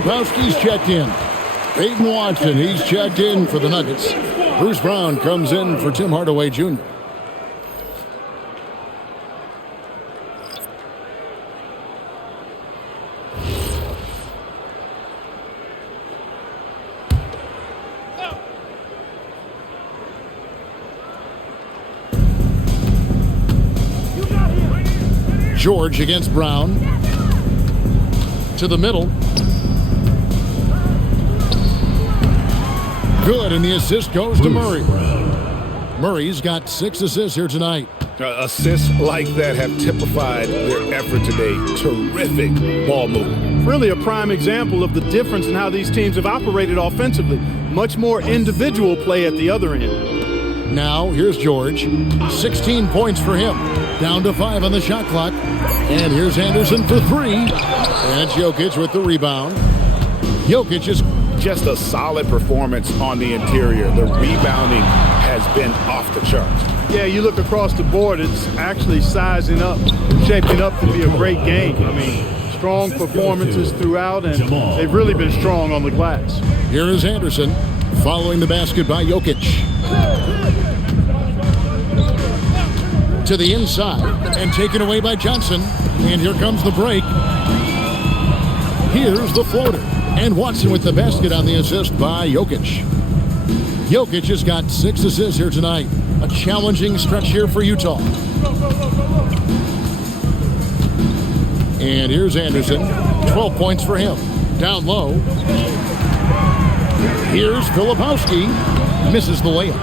Filipowski's checked in. Peyton Watson, he's checked in for the Nuggets. Bruce Brown comes in for Tim Hardaway Jr. George against Brown. To the middle. Good, and the assist goes to Murray. Murray's got 6 assists here tonight. Assists like that have typified their effort today. Terrific ball movement. Really a prime example of the difference in how these teams have operated offensively. Much more individual play at the other end. Now, here's George. 16 points for him. Down to 5 on the shot clock. And here's Anderson for 3. And it's Jokic with the rebound. Jokic is just a solid performance on the interior. The rebounding has been off the charts. Yeah, you look across the board, it's actually sizing up, shaping up to be a great game. I mean, strong performances throughout, and they've really been strong on the glass. Here is Anderson following the basket by Jokic. To the inside and taken away by Johnson. And here comes the break. Here's the floater. And Watson with the basket on the assist by Jokic. Jokic has got 6 assists here tonight. A challenging stretch here for Utah. And here's Anderson. 12 points for him. Down low. Here's Filipowski. Misses the layup.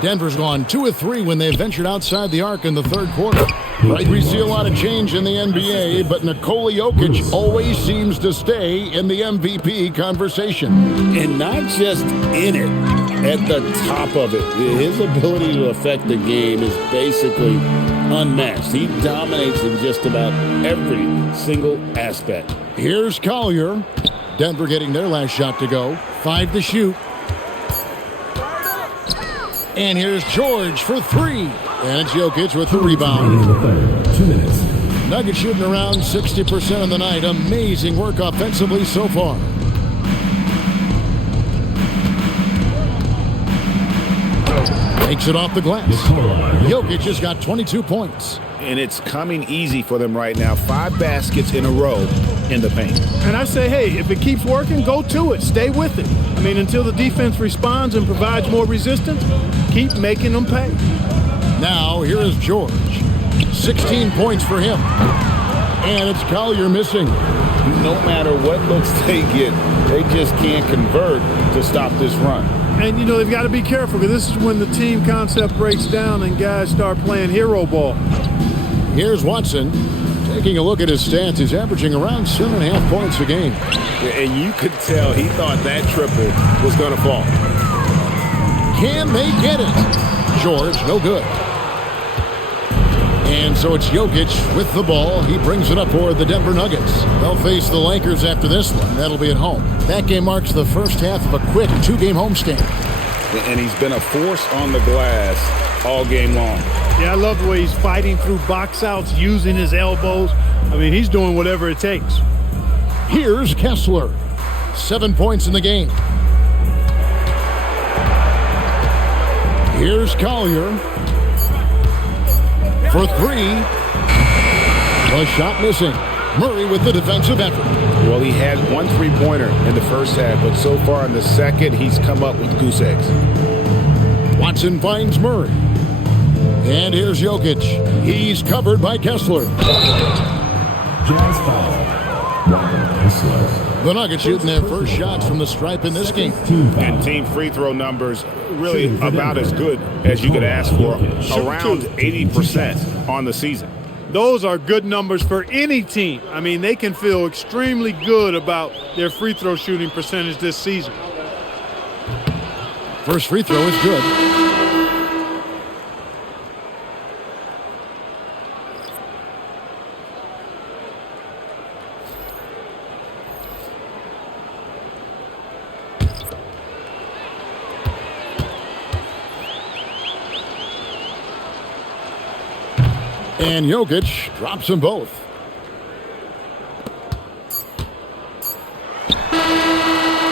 Denver's gone 2 of 3 when they ventured outside the arc in the third quarter. Right, we see a lot of change in the NBA, but Nikola Jokic always seems to stay in the MVP conversation. And not just in it, at the top of it. His ability to affect the game is basically unmatched. He dominates in just about every single aspect. Here's Collier. Denver getting their last shot to go. 5 to shoot. And here's George for 3. And it's Jokic with the rebound. 2 minutes. Nuggets shooting around 60% on the night. Amazing work offensively so far. Takes it off the glass. Jokic has got 22 points. And it's coming easy for them right now. 5 baskets in a row in the paint. And I say, hey, if it keeps working, go to it. Stay with it. I mean, until the defense responds and provides more resistance, keep making them pay. Now, here is George. 16 points for him. And it's Collier missing. No matter what looks they get, they just can't convert to stop this run. And, you know, they've got to be careful because this is when the team concept breaks down and guys start playing hero ball. Here's Watson. Taking a look at his stats, he's averaging around 7.5 points a game. And you could tell he thought that triple was going to fall. Can they get it? George, no good. And so it's Jokic with the ball. He brings it up for the Denver Nuggets. They'll face the Lakers after this one. That'll be at home. That game marks the first half of a quick 2-game homestand. And he's been a force on the glass all game long. Yeah, I love the way he's fighting through box outs, using his elbows. I mean, he's doing whatever it takes. Here's Kessler. 7 points in the game. Here's Collier. For 3. A shot missing. Murray with the defensive effort. Well, he had 1 3-pointer in the first half, but so far in the second, he's come up with goose eggs. Watson finds Murray. And here's Jokic. He's covered by Kessler. Jazz foul. Kessler. The Nuggets shooting their first shots from the stripe in this game. And team free throw numbers really about as good as you could ask for. Around 80% on the season. Those are good numbers for any team. I mean, they can feel extremely good about their free throw shooting percentage this season. First free throw is good. And Jokic drops them both.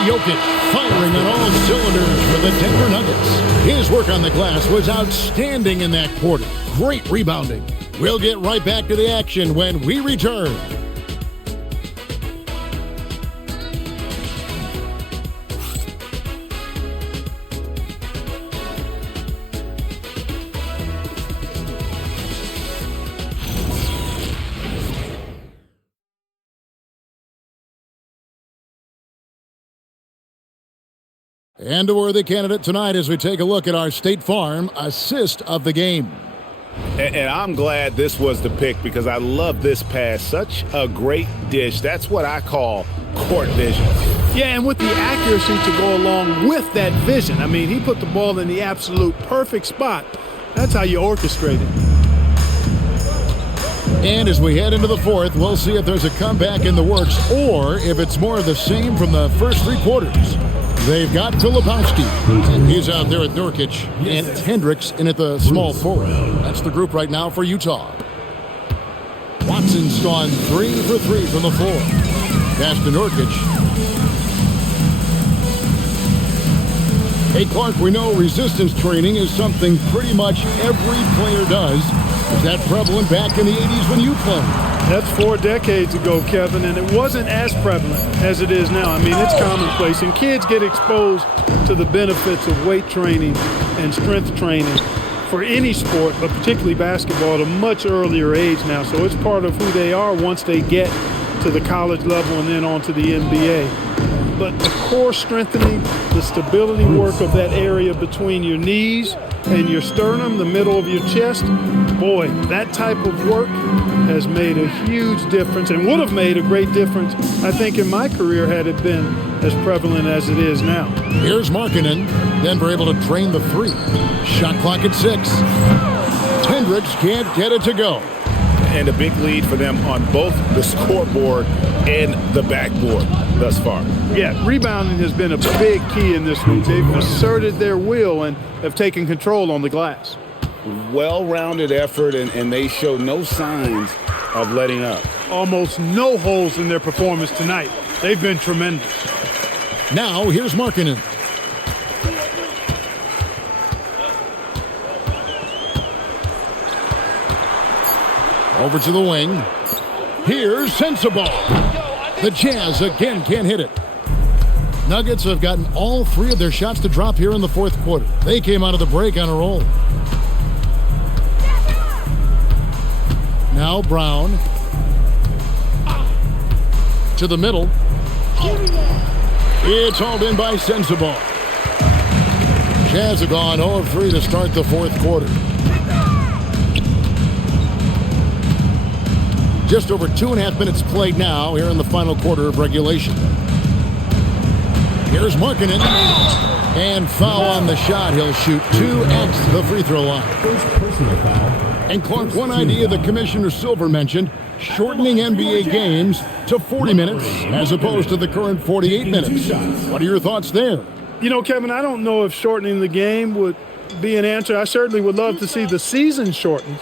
Jokic firing on all cylinders for the Denver Nuggets. His work on the glass was outstanding in that quarter. Great rebounding. We'll get right back to the action when we return. And a worthy candidate tonight as we take a look at our State Farm assist of the game. And I'm glad this was the pick because I love this pass. Such a great dish. That's what I call court vision. Yeah, and with the accuracy to go along with that vision. I mean, he put the ball in the absolute perfect spot. That's how you orchestrate it. And as we head into the fourth, we'll see if there's a comeback in the works or if it's more of the same from the first 3 quarters. They've got Filipowski. He's out there at Nurkic. And Hendricks in at the small forward. That's the group right now for Utah. Watson's gone 3 for 3 from the floor. Pass to Nurkic. Hey, Clark, we know resistance training is something pretty much every player does. Was that prevalent back in the 80s when you played? That's 4 decades ago, Kevin, and it wasn't as prevalent as it is now. I mean, it's commonplace, and kids get exposed to the benefits of weight training and strength training for any sport, but particularly basketball, at a much earlier age now. So it's part of who they are once they get to the college level and then on to the NBA. but the core strengthening, the stability work of that area between your knees and your sternum, the middle of your chest, boy, that type of work has made a huge difference and would have made a great difference, I think, in my career had it been as prevalent as it is now. Here's Markkanen. Denver able to drain the three. Shot clock at 6. Hendricks can't get it to go. And a big lead for them on both the scoreboard and the backboard thus far. Yeah, rebounding has been a big key in this one. They've asserted their will and have taken control on the glass. Well-rounded effort, and they show no signs of letting up. Almost no holes in their performance tonight. They've been tremendous. Now here's Markkanen. Over to the wing. Here's Sensabaugh. The Jazz again can't hit it. Nuggets have gotten all 3 of their shots to drop here in the fourth quarter. They came out of the break on a roll. Now Brown. To the middle. It's hauled in by Sensabaugh. Jazz have gone 0 of 3 to start the fourth quarter. Just over 2.5 minutes played now here in the final quarter of regulation. Here's Markkanen. And foul on the shot. He'll shoot 2 at the free throw line. First personal foul. And Clark, one idea that Commissioner Silver mentioned, shortening NBA games to 40 minutes as opposed to the current 48 minutes. What are your thoughts there? You know, Kevin, I don't know if shortening the game would be an answer. I certainly would love to see the season shortened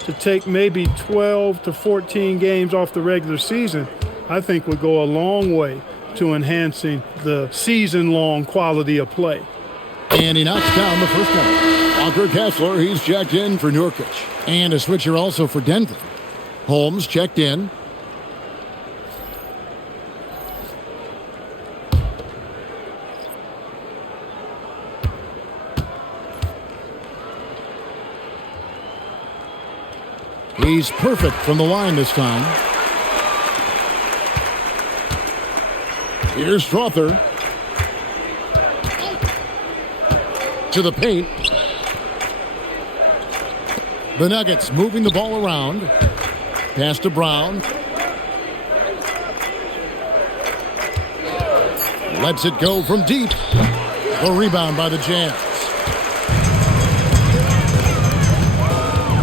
to take maybe 12 to 14 games off the regular season. I think would go a long way to enhancing the season-long quality of play. And he knocks down the first one. Walker Kessler, he's checked in for Nurkic. And a switcher also for Denver. Holmes checked in. He's perfect from the line this time. Here's Strother. To the paint. The Nuggets moving the ball around. Pass to Brown. Lets it go from deep. The rebound by the Jazz.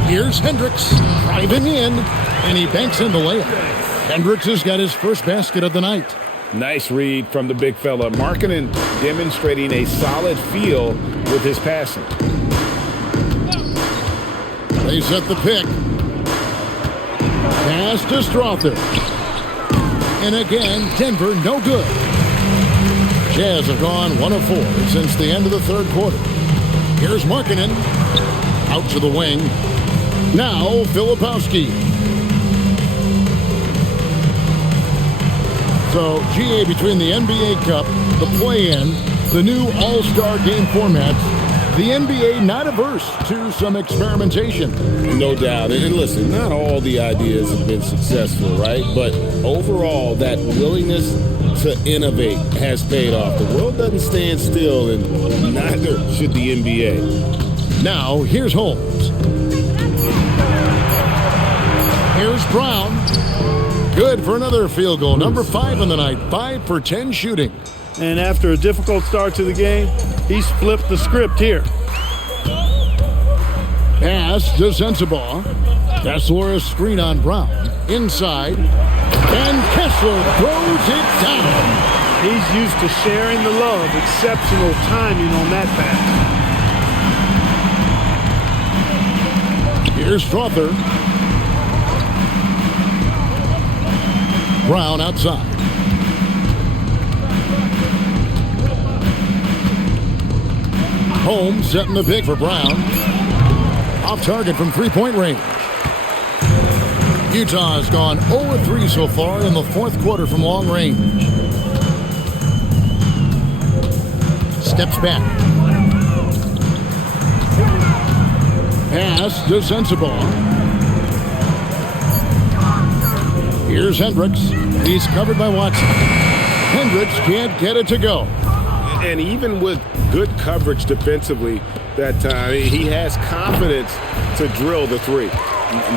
Here's Hendricks driving in, and he banks in the layup. Hendricks has got his first basket of the night. Nice read from the big fella. Markkanen demonstrating a solid feel with his passing. They set the pick. Pass to Strother. And again, Denver no good. Jazz have gone 1 of 4 since the end of the third quarter. Here's Markkanen. Out to the wing. Now Filipowski. So, GA, between the NBA Cup, the play-in, the new All-Star game formats, the NBA not averse to some experimentation. No doubt. And listen, not all the ideas have been successful, right? But overall, that willingness to innovate has paid off. The world doesn't stand still, and neither should the NBA. Now, here's Holmes. Here's Brown. Good for another field goal. Number 5 on the night. 5 for 10 shooting. And after a difficult start to the game, he's flipped the script here. Pass to Sensabaugh. Kessler a screen on Brown. Inside. And Kessler throws it down. He's used to sharing the love. Exceptional timing on that pass. Here's Strother. Brown outside. Holmes setting the pick for Brown. Off target from three-point range. Utah has gone 0-3 so far in the fourth quarter from long range. Steps back. Pass to Sensabaugh. Here's Hendricks. He's covered by Watson. Hendricks can't get it to go. And even with good coverage defensively that time, he has confidence to drill the three.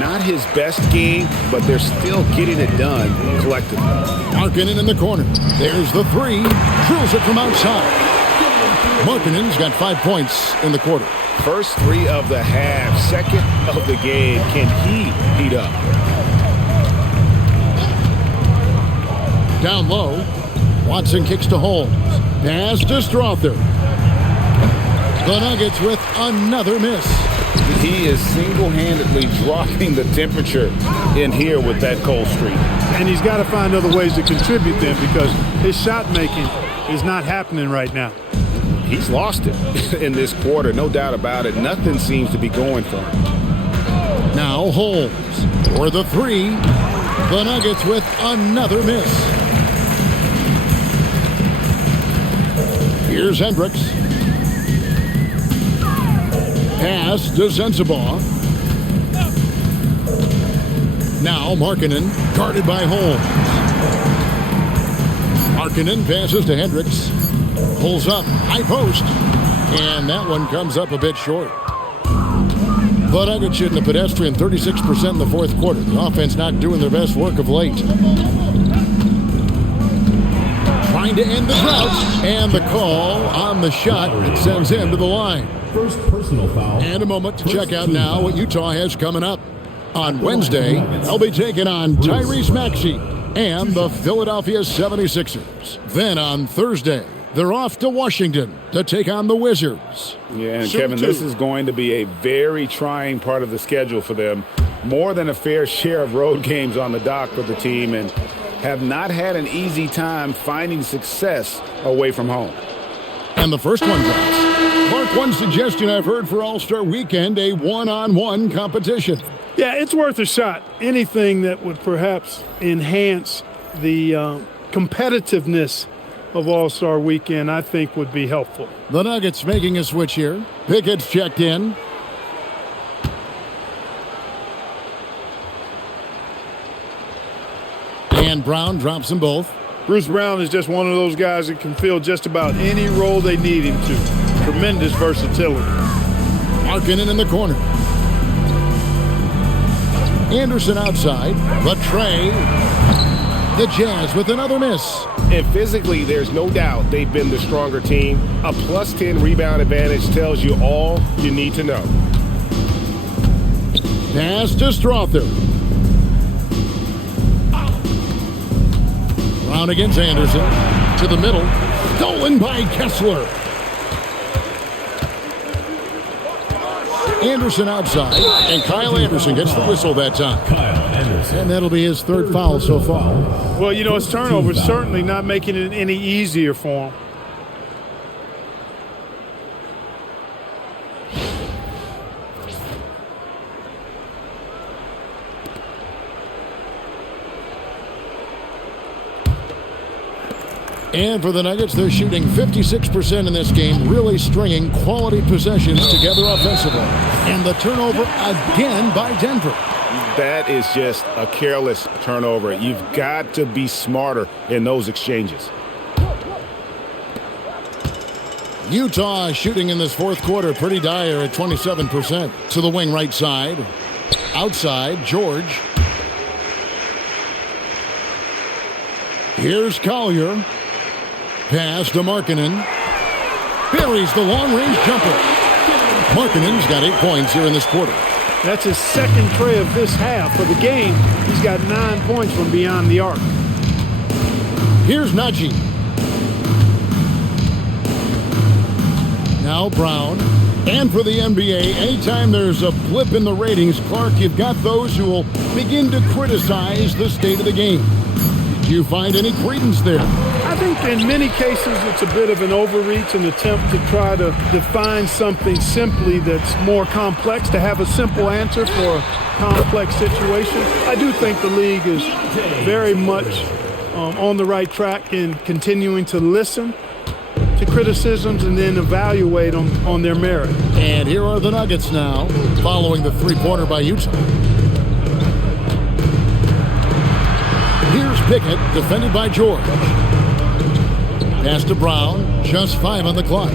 Not his best game, but they're still getting it done collectively. Markkanen in the corner. There's the three. Drills it from outside. Markkanen's got 5 points in the quarter. First three of the half, second of the game. Can he heat up? Down low. Watson kicks to Holmes. Pass to Strother. The Nuggets with another miss. He is single-handedly dropping the temperature in here with that cold streak. And he's got to find other ways to contribute then, because his shot making is not happening right now. He's lost it in this quarter, no doubt about it. Nothing seems to be going for him. Now Holmes for the three. The Nuggets with another miss. Here's Hendricks. Pass to Sensabaugh. Now Markkanen, guarded by Holmes. Markkanen passes to Hendricks. Pulls up, high post. And that one comes up a bit short. The Nuggets shooting a pedestrian 36% in the fourth quarter. The offense not doing their best work of late. Trying to end the drought. And the call on the shot that sends him to the line. First personal foul. And a moment to check out now what Utah has coming up. On Wednesday, they'll be taking on Tyrese Maxey and the Philadelphia 76ers. Then on Thursday, they're off to Washington to take on the Wizards. Yeah, and Kevin, this is going to be a very trying part of the schedule for them. More than a fair share of road games on the dock for the team, and have not had an easy time finding success away from home. And the first one drops. Mark, one suggestion I've heard for All-Star Weekend, a one-on-one competition. Yeah, it's worth a shot. Anything that would perhaps enhance the competitiveness of All-Star Weekend, I think, would be helpful. The Nuggets making a switch here. Pickett's checked in. And Brown drops them both. Bruce Brown is just one of those guys that can fill just about any role they need him to. Tremendous versatility. Markkanen in the corner. Anderson outside, but Trey. The Jazz with another miss. And physically, there's no doubt they've been the stronger team. A plus 10 rebound advantage tells you all you need to know. Pass to Strother. Brown against Anderson. To the middle. Stolen by Kessler. Anderson outside. And Kyle Anderson gets the whistle that time. And that'll be his third foul so far. Well, you know, his turnover is certainly not making it any easier for him. And for the Nuggets, they're shooting 56% in this game, really stringing quality possessions together offensively. And the turnover again by Denver. That is just a careless turnover. You've got to be smarter in those exchanges. Utah shooting in this fourth quarter pretty dire at 27%. To the wing right side. Outside, George. Here's Collier. Pass to Markkanen. Buries the long-range jumper. Markkanen's got 8 points here in this quarter. That's his second tray of this half. For the game, he's got 9 points from beyond the arc. Here's Najee. Now Brown. And for the NBA, anytime there's a blip in the ratings, Clark, you've got those who will begin to criticize the state of the game. Did you find any credence there? I think in many cases it's a bit of an overreach, an attempt to try to define something simply that's more complex, to have a simple answer for a complex situation. I do think the league is very much on the right track in continuing to listen to criticisms and then evaluate them on their merit. And here are the Nuggets now, following the three-pointer by Utah. Here's Pickett, defended by George. Pass to Brown. Just 5 on the clock.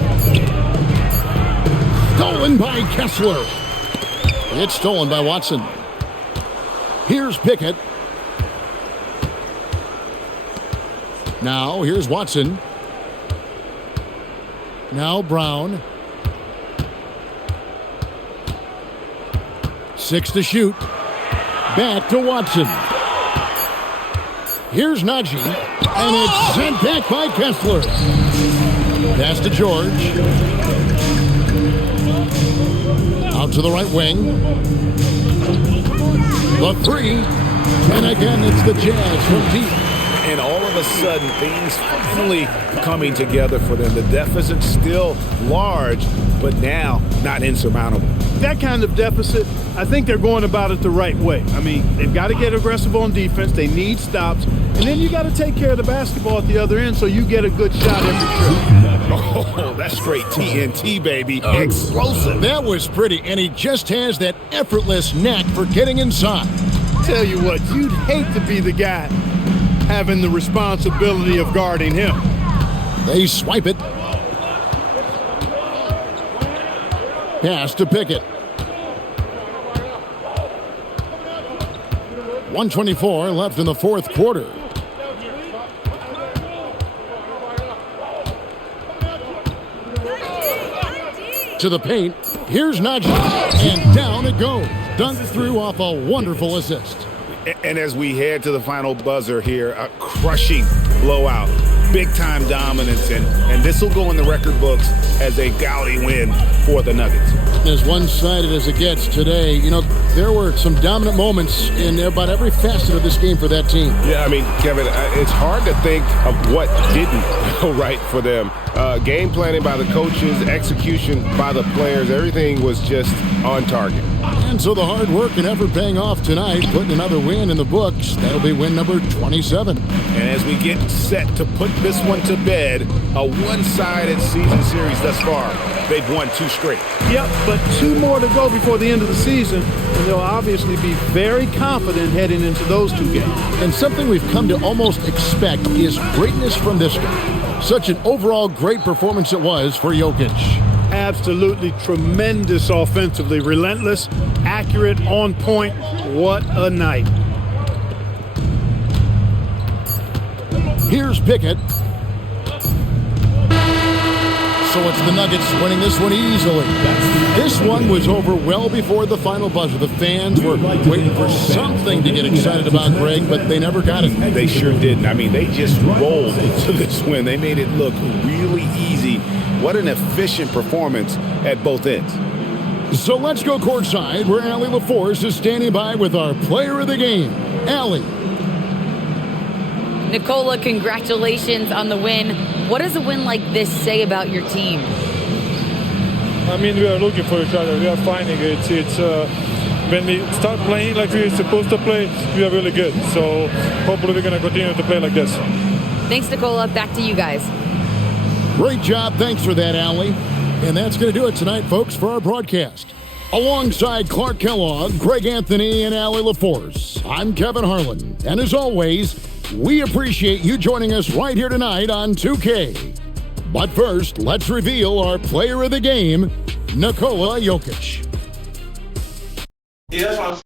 Stolen by Kessler. It's stolen by Watson. Here's Pickett. Now, here's Watson. Now Brown. 6 to shoot. Back to Watson. Here's Najee. And it's sent back by Kessler. Pass to George. Out to the right wing. The 3. And again, it's the Jazz from deep. And all of a sudden, things finally coming together for them. The deficit's still large, but now not insurmountable. That kind of deficit, I think they're going about it the right way. I mean, they've got to get aggressive on defense. They need stops. And then you got to take care of the basketball at the other end so you get a good shot every trip. Oh, that's straight TNT, baby. Explosive. That was pretty, and he just has that effortless knack for getting inside. Tell you what, you'd hate to be the guy having the responsibility of guarding him. They swipe it. Pass to Pickett. 1:24 left in the fourth quarter. To the paint. Here's Najee. And down it goes. Dunked through off a wonderful assist. And as we head to the final buzzer here, a crushing blowout, big-time dominance, and this will go in the record books as a gaudy win for the Nuggets. As one-sided as it gets today, you know, there were some dominant moments in about every facet of this game for that team. Yeah, I mean, Kevin, it's hard to think of what didn't go right for them. Game planning by the coaches, execution by the players, everything was just on target. And so the hard work and effort paying off tonight, putting another win in the books. That'll be win number 27. And as we get set to put this one to bed, a one-sided season series thus far, they've won 2 straight. Yep, but 2 more to go before the end of the season, and they'll obviously be very confident heading into those 2 games. And something we've come to almost expect is greatness from this guy. Such an overall great performance it was for Jokic. Absolutely tremendous offensively, relentless, accurate, on point. What a night. Here's Pickett. So it's the Nuggets winning this one easily. This one was over well before the final buzzer. The fans were waiting for something to get excited about, Greg, but they never got it. They sure didn't. I mean, they just rolled to this win. They made it look really easy. What an efficient performance at both ends. So let's go courtside where Allie LaForce is standing by with our player of the game. Allie. Nicola, congratulations on the win. What does a win like this say about your team? I mean, we are looking for each other. We are finding it. It's when we start playing like we're supposed to play, we are really good. So hopefully we're going to continue to play like this. Thanks, Nicola. Back to you guys. Great job. Thanks for that, Allie. And that's going to do it tonight, folks, for our broadcast. Alongside Clark Kellogg, Greg Anthony, and Allie LaForce, I'm Kevin Harlan. And as always, we appreciate you joining us right here tonight on 2K. But first, let's reveal our player of the game, Nikola Jokic. Yeah, that's what I'm